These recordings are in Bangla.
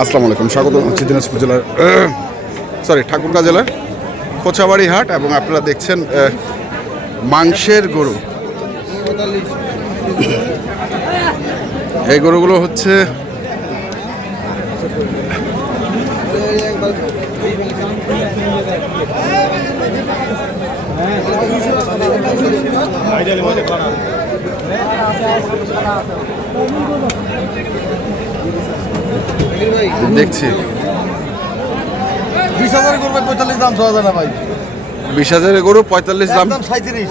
আসসালামু আলাইকুম স্বাগত হচ্ছে দিনাজপুর জেলার সরি ঠাকুরগাঁ জেলার কোচাবাড়ি হাট এবং আপনারা দেখছেন মাংসের গরু। এই গরুগুলো হচ্ছে দেখছি। বিশ হাজার করবে পঁয়তাল্লিশ দাম ছ হাজার না ভাই। বিশ হাজারের গরু পঁয়তাল্লিশ দাম। সাঁত্রিশ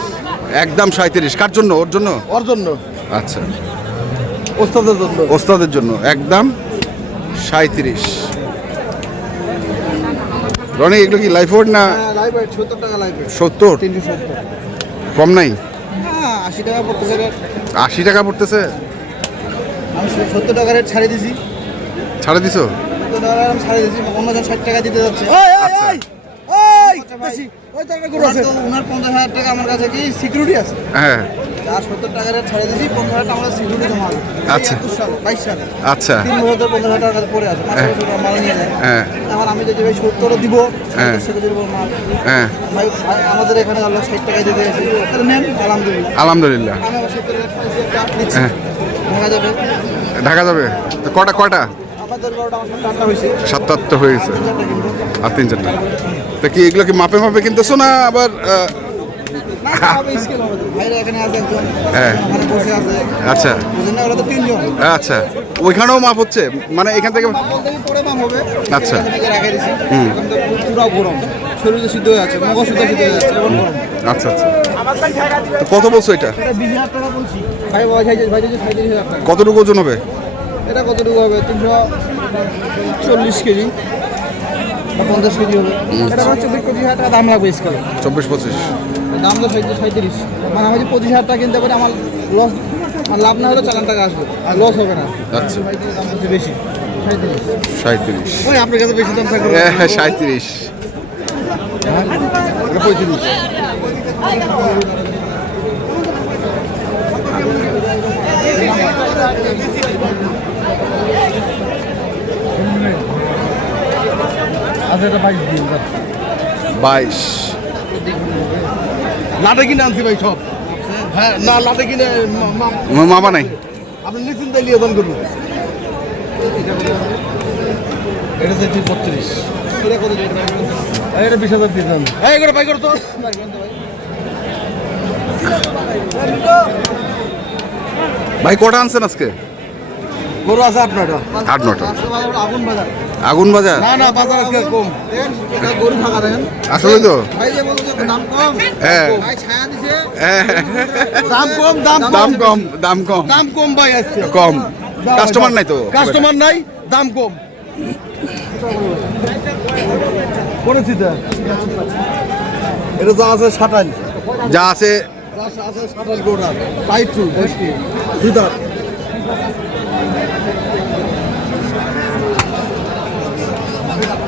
একদম সাঁত্রিশ কার জন্য? ওর জন্য? ওর জন্য। আচ্ছা। ওস্তাদের জন্য। ওস্তাদের জন্য। একদম সাঁত্রিশ রনি এগুলো কি লাইফ ওয়ার্ড না হ্যাঁ সত্তর? তিনশো সত্তর। কম নাই? হ্যাঁ আশি টাকা পড়তেছে আশি টাকা পড়তেছে? আমি সত্তর টাকা রেট দিছি। ছাড়ে দিছো? টাকা আমি ছাড়িয়ে দিছি অন্যজন ষাট টাকা দিতে যাচ্ছে। ওই হ্যাঁ আচ্ছা। আচ্ছা আর তিন চারটা তা কি এগুলো কি মাপে মাপে কিনতেছো না আবার আহ, না হবে স্কেল হবে তো। ভাইরা এখানে আছে একজন হ্যাঁ। ওখানে বসে আছে আচ্ছা বুঝলেন না ওরা তো তিনজন আচ্ছা ওইখানেও মাপ হচ্ছে মানে এখান থেকে মাপ বলতে কি পরে মাপ হবে আচ্ছা। এখান থেকে রেখে দিছি। এখন তো পুরো গরম। শরীর তো সিদ্ধ হয়ে যাচ্ছে মগজ সুদ্ধ সিদ্ধ হয়ে যাচ্ছে এখন আচ্ছা আচ্ছা। তো কত বলছো এটা? কতটুকু ওজন হবে? এটা কতটুকু হবে? তিনশো চল্লিশ কেজি। পঞ্চাশ কেজি হবে এটা আমার চব্বিশ পঁচিশ হাজার টাকা দাম লাগবে স্কেলে চব্বিশ পঁচিশ। দাম তো সাঁত্রিশ সাঁত্রিশ মানে আমি যদি পঁচিশ হাজার টাকা কিনতে পারি আমার লস মানে লাভ না হলে চালান টাকা আসবে। আর লস হবে না। আচ্ছা। দাম হচ্ছে বেশি। সাঁত্রিশ সাঁত্রিশ ওই আপনার কাছে বেশি দাম থাকবে। হ্যাঁ সাঁত্রিশ পঁয়ত্রিশ। বাইশ লাটে কিনে আনছি ভাই সব। হ্যাঁ না লাটে কিনে মা- মা- মা- মাপা নাই আপনি নিশ্চিন্তে লিয়ে দান করুন এটা হচ্ছে বত্রিশ। এটা বিশ হাজার দিয়ে দাম এই করে করে তো। ভাই কটা আনছেন আজকে? গরু আছে আপনার আট নটা আগুন বাজার। আগুন বাজার? না না বাজার আজকে কম। দেখেন এটা গরু ফাঁকা দেখেন আসলে তো ভাই যে বলতো দাম কম। হ্যাঁ। ভাই ছায়া দিছে। হ্যাঁ, দাম কম দাম দাম কম দাম কম। দাম কম ভাই আজকে। কম। কাস্টমার নাই তো? কাস্টমার নাই দাম কম। করেছি তো। এটা যা আছে সাতাল যা আছে। সাতাল গোড়া। টাইট টু দুধার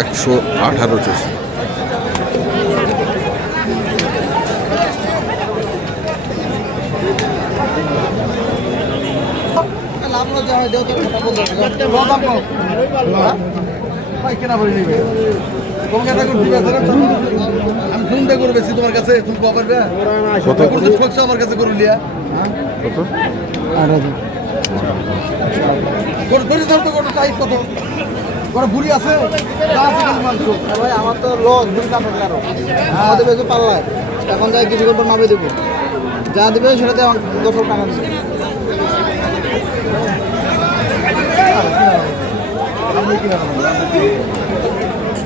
একশো আঠারো চষে কেনা বলি নিবে আমি শুনতে করে বেশি তোমার কাছে তুমি কো পারবে কত? করতে ঠকছো আমার কাছে করে লিয়া। কত? করে ধরে ধরতে কত? কত বুড়ি আছে? ভাই আমার তো লস দুই কাপড় কারও আমাদের বেশি পাল্লায়। এখন যাই কিছুক্ষণ পর নামে দেবো। যা দিবে সেটাতে আমার দশ টাকা দিবে। আপনি এই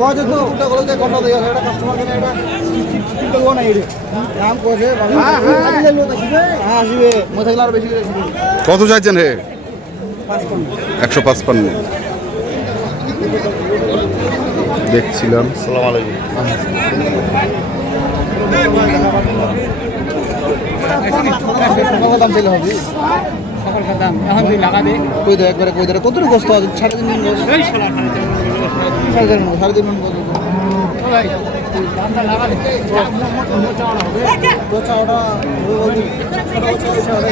কত করে না হ্যাঁ হ্যাঁ আসবে হ্যাঁ বেশি করে চাইছেন হে? একশো পাঁচপান্ন। দেখছিলাম। কত দাম চাইলে হবে? সকাল খেতাম এখন তুই লাগা দে কই দে একবারে কই দে কতটুকু গোস্ত আছে? সাড়ে তিন দিন গোস্ত সাড়ে তিন সাড়ে তিন মণ গোস্ত লাগা দে তো চাওড়া ওই ওই ছোট ছোট চাওড়া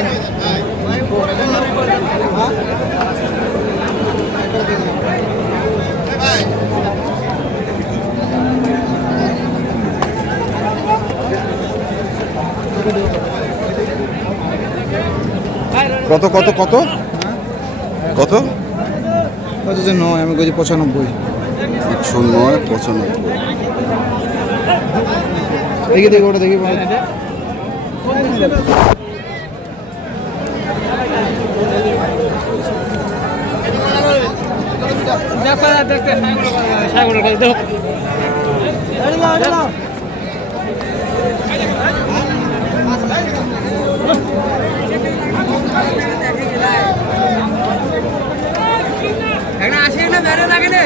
কত কত কত? কত? কত যে নয় আমি কইছি পঁচানব্বই। একশো নয় পঁচানব্বই। দেখি দেখি ওটা দেখি দেখতে সাগর কাছে দেখো একটা আসে একটা বেড়ে থাকে রে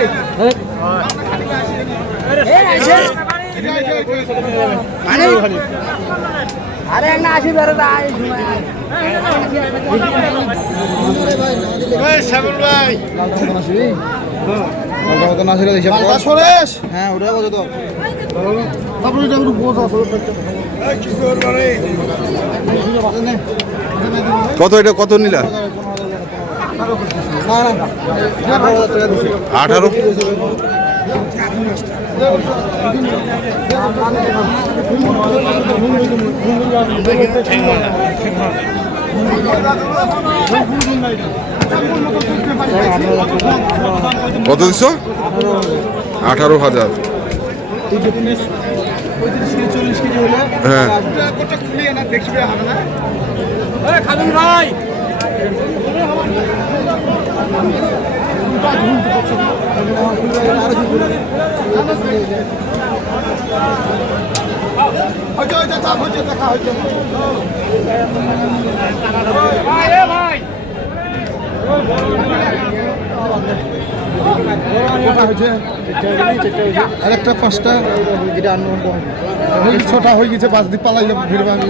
মানে আরে একটা আসি বেড়ে তাই হ্যাঁ ওটা কত তো। তারপরে এটা একটু বোঝা কত এটা কত নিলা? না না আঠারো। কত দিছো? আঠারো হাজার। হ্যাঁ। খালুন ভাই ভাই! আর একটা পাঁচটা ছোটা হয়ে গেছে বাস দিয়ে পালাই যাব ভিড় ভাঙি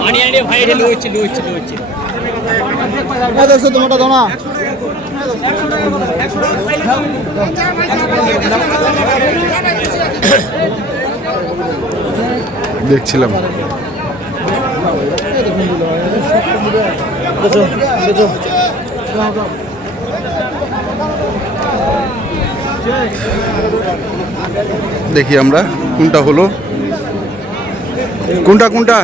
পানি আনিয়ে ভাই এটা লুচ্ছি লুচ্ছি লুচ্ছি দেখছ তোমারটা দেখছিলাম। দেখছ দেখছ দেখি আমরা কোনটা হলো কোনটা কোনটা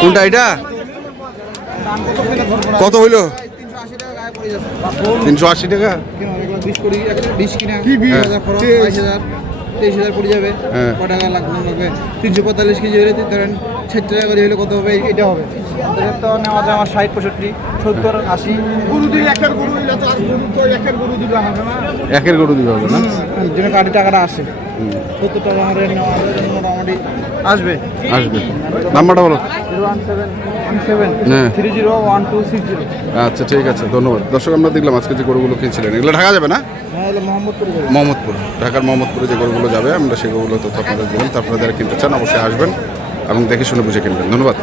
কোনটা এটা কত হইল তিনশো আশি টাকা কি তেইশ হাজার পড়ে যাবে হ্যাঁ। ক টাকা লাগবে লাগবে তিনশো পঁয়তাল্লিশ কেজি হলে ধরেন ষাট টাকা করে হলে কত হবে? এটা হবে। তো নেওয়া যায় আমার ষাট পঁয়ষট্টি সত্তর আশি। গরু দিয়ে একের গরু হইলে তো আর গরু তো একের গরু দিবে হবে না। একের গরু দিবে হবে না? জন্য কাটি টাকাটা আসে। সত্তর টাকা নেওয়া মোটামুটি। আসবে। আসবে। নাম্বারটা বলো। জিরো ওয়ান সেভেন হ্যাঁ। আচ্ছা ঠিক আছে ধন্যবাদ। দর্শক আমরা দেখলাম আজকে যে গরুগুলো কিনছিলেন। এগুলো ঢাকা যাবে না? হ্যাঁ মোহাম্মদপুর ঢাকার মোহাম্মদপুরে যে গরুগুলো যাবে আমরা সেগুলো তথ্য আপনাদের দিলাম। তারপরে যারা কিনতে চান অবশ্যই আসবেন এবং দেখে শুনে বুঝে কিনবেন। ধন্যবাদ।